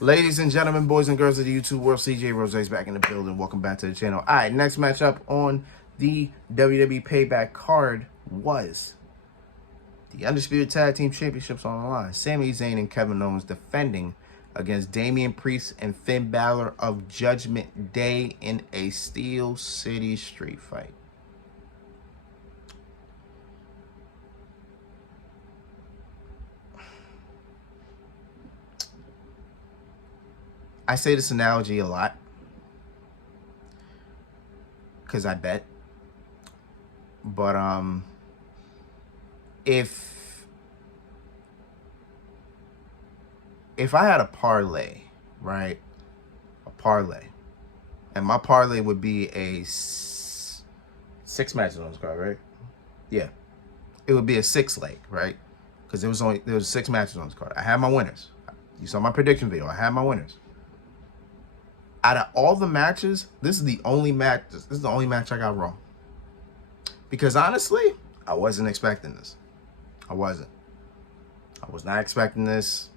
Ladies and gentlemen, boys and girls of the YouTube world, CJ Rose's back in the building. Welcome back to the channel. All right, next matchup on the WWE Payback card was the Undisputed Tag Team Championships on the line. Sami, Zayn, and Kevin Owens defending against Damian Priest and Finn Balor of Judgment Day in a Steel City street fight. I say this analogy a lot because I bet. But if I had a parlay, right? A parlay. And my parlay would be a six matches on this card, right? Yeah. It would be a 6-leg, right? Because there was 6 matches on this card. I had my winners. You saw my prediction video. I had my winners. Out of all the matches, this is the only match. This is the only match I got wrong. Because honestly, I wasn't expecting this. I wasn't. I was not expecting this.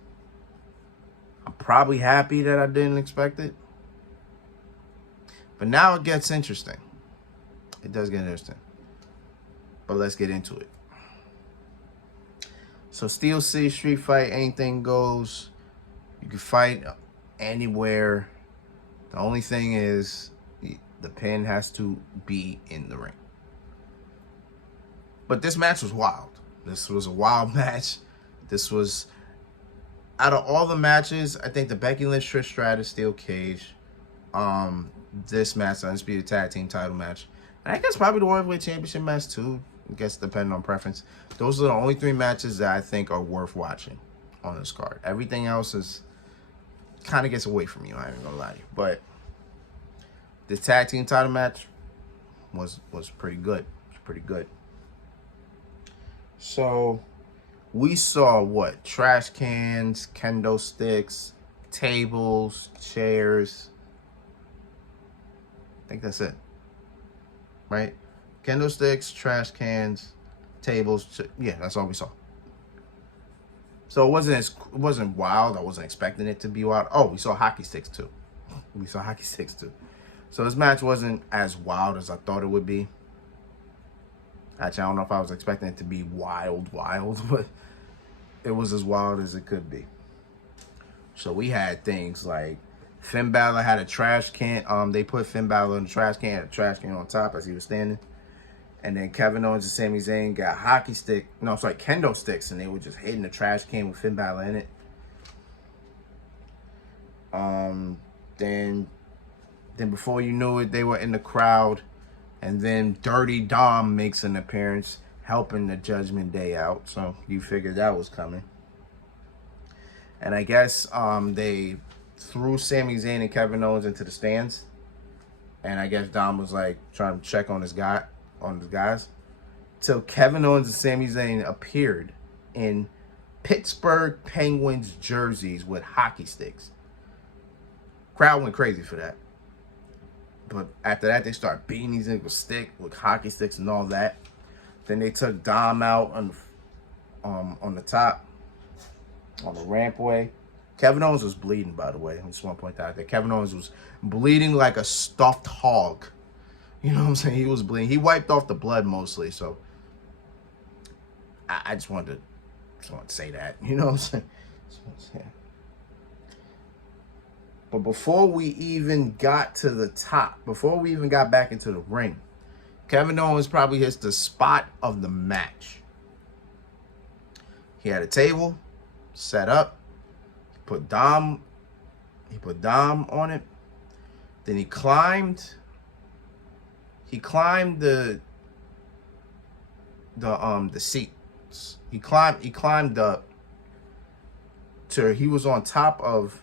I'm probably happy that I didn't expect it. But now it gets interesting. It does get interesting. But let's get into it. So Steel City Street Fight, anything goes. You can fight anywhere. The only thing is the pin has to be in the ring. But this match was wild. This was a wild match. This was, out of all the matches, I think the Becky Lynch Trish Stratus steel cage, this match, the Undisputed Tag Team title match, and I guess probably the World Heavyweight Championship match too. I guess depending on preference. Those are the only 3 matches that I think are worth watching on this card. Everything else is kind of gets away from you. I ain't gonna lie to you, but the tag team title match was pretty good. It's pretty good. So we saw what? Trash cans, kendo sticks, tables, chairs. I think that's it. Right? Kendo sticks, trash cans, tables. Yeah, that's all we saw. So it wasn't wild. I wasn't expecting it to be wild. Oh, we saw hockey sticks too. So this match wasn't as wild as I thought it would be. Actually, I don't know if I was expecting it to be wild, but it was as wild as it could be. So we had things like Finn Balor had a trash can. They put Finn Balor in the trash can, had a trash can on top as he was standing. And then Kevin Owens and Sami Zayn got kendo sticks, and they were just hitting the trash can with Finn Balor in it. Then before you knew it, they were in the crowd, and then Dirty Dom makes an appearance, helping the Judgment Day out. So you figured that was coming. And I guess they threw Sami Zayn and Kevin Owens into the stands, and I guess Dom was like trying to check on the guys, till Kevin Owens and Sami Zayn appeared in Pittsburgh Penguins jerseys with hockey sticks. Crowd went crazy for that. But after that, they started beating these niggas with hockey sticks and all that. Then they took Dom out on the top, on the rampway. Kevin Owens was bleeding, by the way. I just want to point that out there. Kevin Owens was bleeding like a stuffed hog. You know what I'm saying? He was bleeding. He wiped off the blood mostly, so I just wanted to say that. You know what I'm saying? But before we even got to the top, before we even got back into the ring, Kevin Owens probably hits the spot of the match. He had a table set up. He put Dom on it. Then he climbed the seats. He climbed up to, he was on top of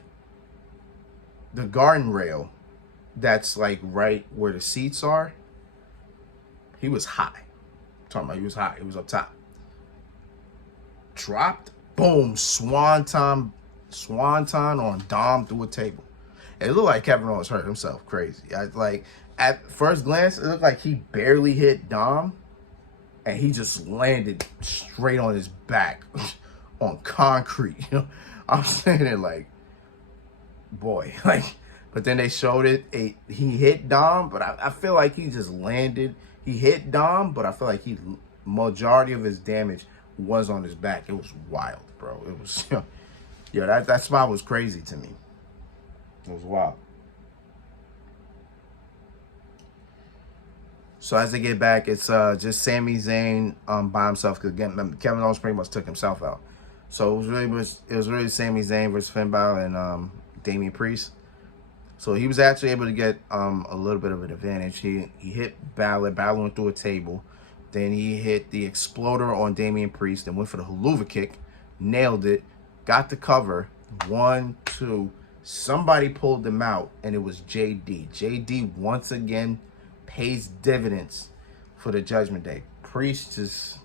the garden rail that's like right where the seats are. He was high. I'm talking about he was high. He was up top. Dropped, boom, swanton on Dom through a table. It looked like Kevin Owens hurt himself crazy. At first glance, it looked like he barely hit Dom, and he just landed straight on his back on concrete. You know, I'm saying it like, boy, like, but then they showed it. He hit Dom, but I feel like he just landed. He hit Dom, but I feel like majority of his damage was on his back. It was wild, bro. It was, yo, that spot was crazy to me. It was wild. So as they get back, it's just Sami Zayn by himself, because again, Kevin Owens pretty much took himself out. So it was really Sami Zayn versus Finn Balor and Damian Priest. So he was actually able to get a little bit of an advantage. He hit Balor. Balor went through a table. Then he hit the exploder on Damian Priest and went for the haluva kick. Nailed it. Got the cover. 1, 2. Somebody pulled them out, and it was JD. JD once again pays dividends for the Judgment Day. Priest is...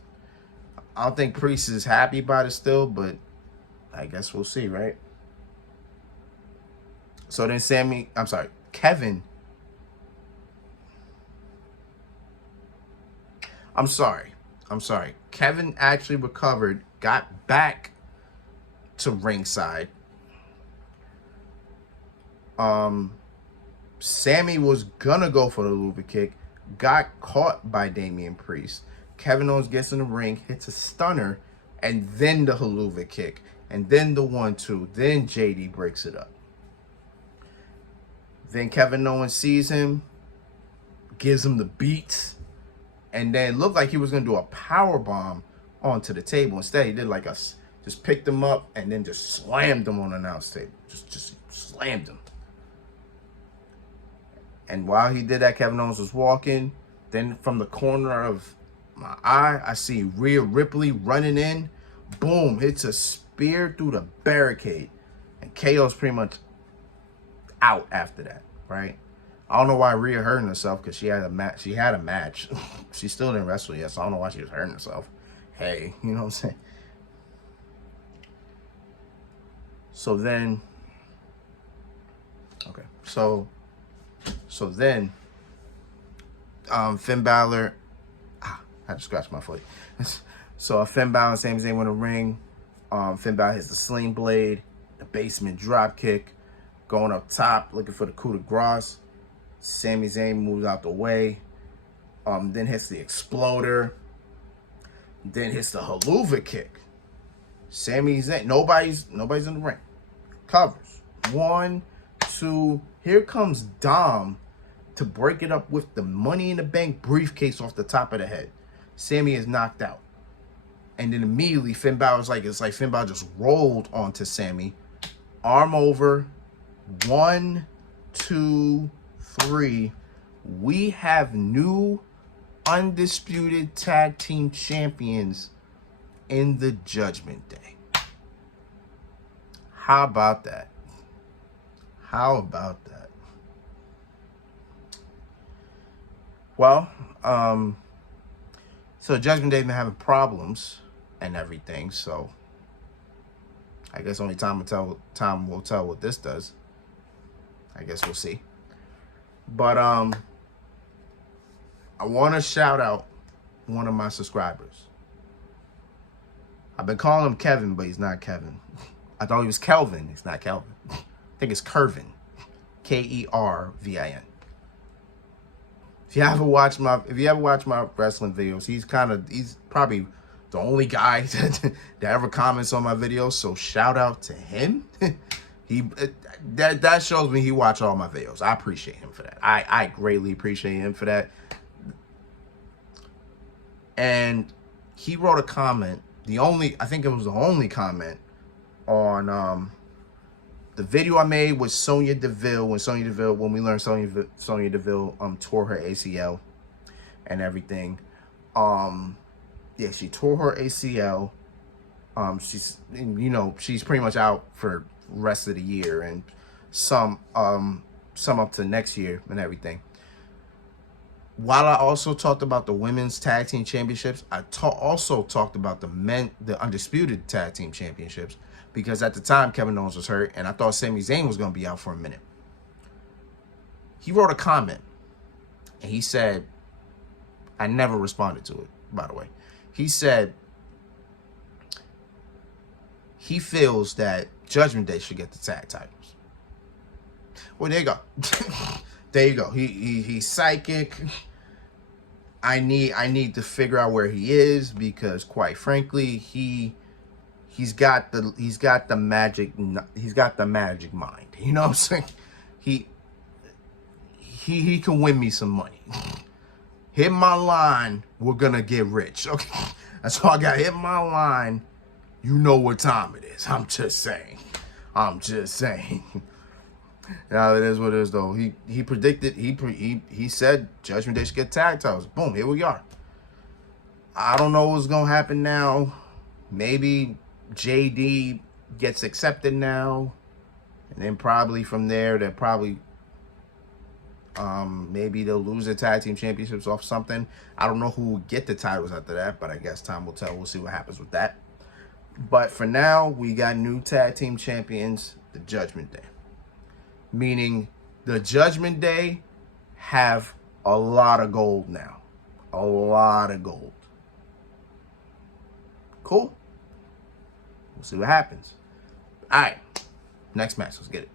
I don't think Priest is happy about it still, but I guess we'll see, right? So then Kevin. I'm sorry. Kevin actually recovered, got back to ringside. Sami was gonna go for the haluva kick, got caught by Damian Priest. Kevin Owens gets in the ring, hits a stunner, and then the haluva kick, and then the 1-2. Then JD breaks it up. Then Kevin Owens sees him, gives him the beats, and then looked like he was going to do a power bomb onto the table. Instead, he did like just picked him up and then just slammed him on the announce table. Just slammed him. And while he did that, Kevin Owens was walking. Then from the corner of my eye, I see Rhea Ripley running in. Boom, hits a spear through the barricade. And KO's pretty much out after that, right? I don't know why Rhea hurting herself, because she had a match. She still didn't wrestle yet, so I don't know why she was hurting herself. Hey, you know what I'm saying? So then, okay, so then, Finn Balor, I had to scratch my foot. So Finn Balor and Sami Zayn win a ring. Finn Balor hits the sling blade, the basement drop kick, going up top, looking for the coup de grace. Sami Zayn moves out the way. Then hits the exploder. Then hits the haluva kick. Sami Zayn, nobody's in the ring. Covers. 1, 2. Here comes Dom to break it up with the Money in the Bank briefcase off the top of the head. Sami is knocked out. And then immediately Finn Balor's it's like Finn Balor just rolled onto Sami. Arm over. 1, 2, 3. We have new undisputed tag team champions in the Judgment Day. How about that? How about that? Well, so Judgment Day's been having problems and everything, so I guess only time will tell what this does. I guess we'll see. But I want to shout out one of my subscribers. I've been calling him Kevin, but he's not Kevin. I thought he was Kelvin. He's not Kelvin. I think it's Kervin. Kervin. If you ever watch my wrestling videos, he's probably the only guy that ever comments on my videos. So shout out to him. That shows me he watch all my videos. I appreciate him for that. I greatly appreciate him for that. And he wrote a comment. I think it was the only comment on the video I made with Sonya Deville when we learned Sonya Deville tore her ACL and everything. Yeah, she tore her ACL. She's pretty much out for the rest of the year and some up to next year and everything. While I also talked about the women's tag team championships, I also talked about the undisputed tag team championships, because at the time Kevin Owens was hurt and I thought Sami Zayn was going to be out for a minute. He wrote a comment and he said, I never responded to it, by the way. He said he feels that Judgment Day should get the tag titles. Well, there you go. There you go. He's psychic. I need to figure out where he is, because quite frankly, he's got the magic mind. You know what I'm saying? He can win me some money. Hit my line, we're gonna get rich. Okay, that's all I got. Hit my line, you know what time it is. I'm just saying. Now it is what it is, though. He predicted. He said Judgment Day should get tag titles. Boom, here we are. I don't know what's gonna happen now. Maybe JD gets accepted now, and then probably from there, they're probably maybe they'll lose the tag team championships off something. I don't know who will get the titles after that, but I guess time will tell. We'll see what happens with that. But for now, we got new tag team champions, the Judgment Day. Meaning the Judgment Day have a lot of gold now. A lot of gold. Cool. We'll see what happens. All right. Next match. Let's get it.